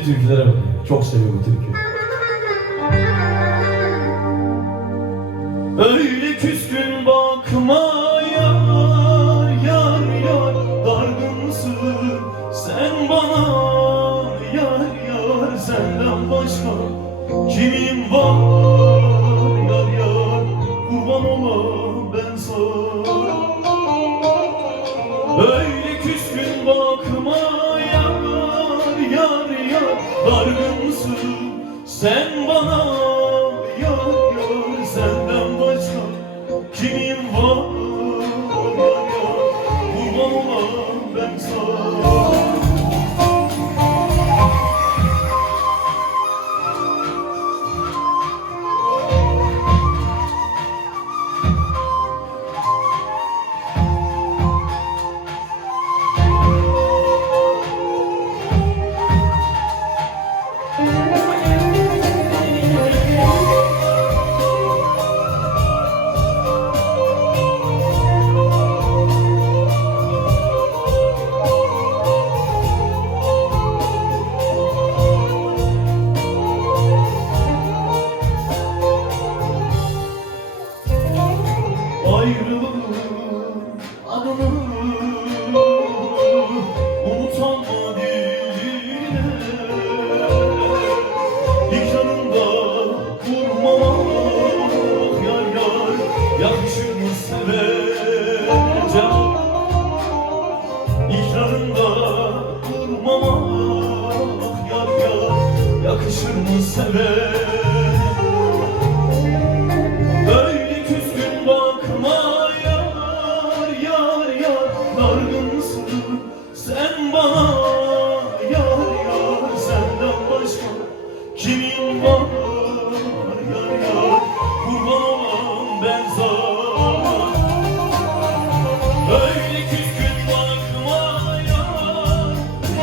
söylediği türkülere bakın. Çok seviyorum bu türküyü. Öyle küskün bakma yar, yar, yar, dargınsın sen bana, yar, yar, senden başka kimim var, yar, yar, kurban olam ben sana. Öyle küskün bakma yar, yar, yar, dargınsın sen bana, yar, yar, senden başka kimim var, yar, yar, kurban olam ben sana. Ayrılığın adını unutamam diline, ikramında kurmamak yar, yar, yakışır mı seveceğim? İkramında kurmamak yar, yar, yakışır mı seveceğim? Öyle küskün bakma yar, yar, yar, dargınsın sen bana, yar, yar, senden başka kimin var, yar, yar, kurban olam ben sana. Öyle küskün bakma yar,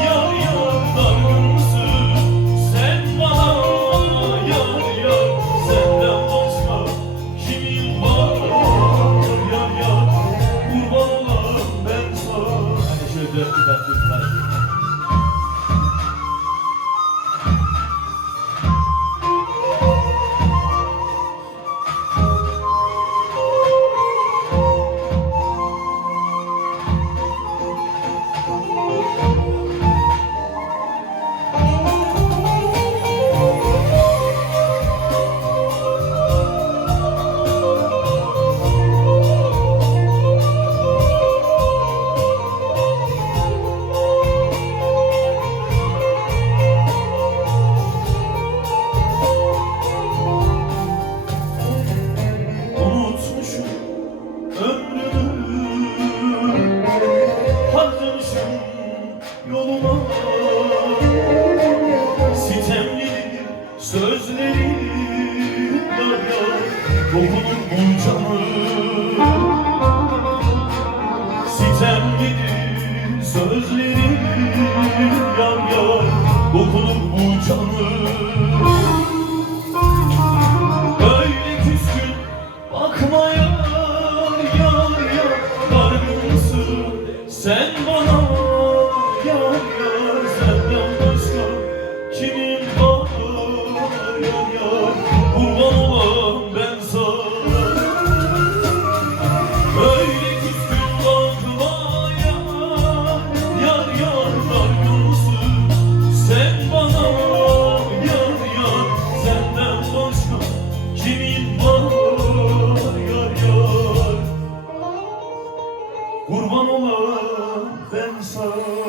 yar, yar, dargınsın sen bana, yar, yar, senden başka kimin var, yar, yar, kurban olam ben sana. Hani şöyle dört güzel türküler. Yoluma sitemlidir sözleri, yar, yar, dokunur bu canı. Sitemlidir sözleri, yar, yar, dokunur bu canı. Öyle küskün bakma yar, yar, yar, dargınsın sen bana, yar, yar, senden başka kimin var, yar, yar, kurban olam ben sana. Öyle küskün bakma yar, yar, yar, dargınsın sen bana, yar, yar, senden başka kimin var, yar, yar, kurban olam ben sana.